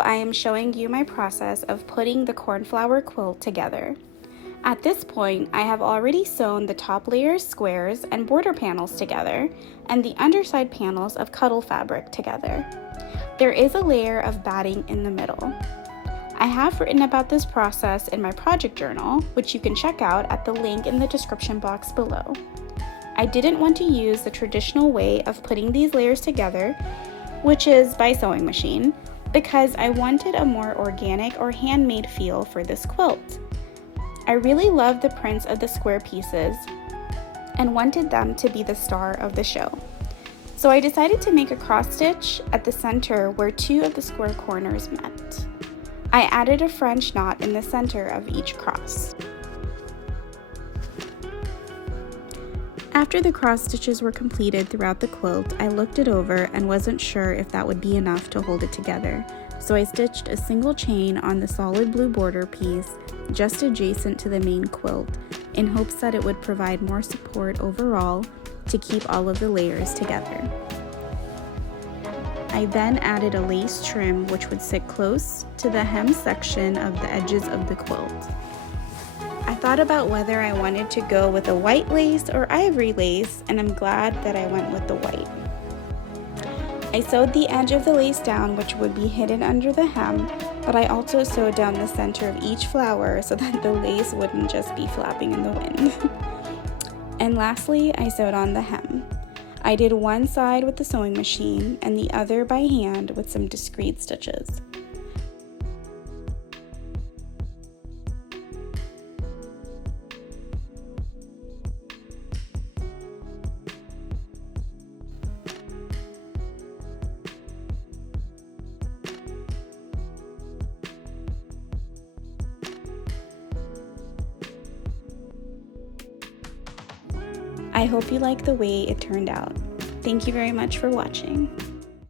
I am showing you my process of putting the cornflower quilt together. At this point, I have already sewn the top layer squares and border panels together and the underside panels of cuddle fabric together. There is a layer of batting in the middle. I have written about this process in my project journal, which you can check out at the link in the description box below. I didn't want to use the traditional way of putting these layers together, which is by sewing machine, because I wanted a more organic or handmade feel for this quilt. I really love the prints of the square pieces and wanted them to be the star of the show. So I decided to make a cross stitch at the center where two of the square corners met. I added a French knot in the center of each cross. After the cross stitches were completed throughout the quilt, I looked it over and wasn't sure if that would be enough to hold it together, so I stitched a single chain on the solid blue border piece just adjacent to the main quilt in hopes that it would provide more support overall to keep all of the layers together. I then added a lace trim which would sit close to the hem section of the edges of the quilt. I thought about whether I wanted to go with a white lace or ivory lace, and I'm glad that I went with the white. I sewed the edge of the lace down, which would be hidden under the hem, but I also sewed down the center of each flower so that the lace wouldn't just be flapping in the wind. And lastly, I sewed on the hem. I did one side with the sewing machine and the other by hand with some discreet stitches. I hope you like the way it turned out. Thank you very much for watching.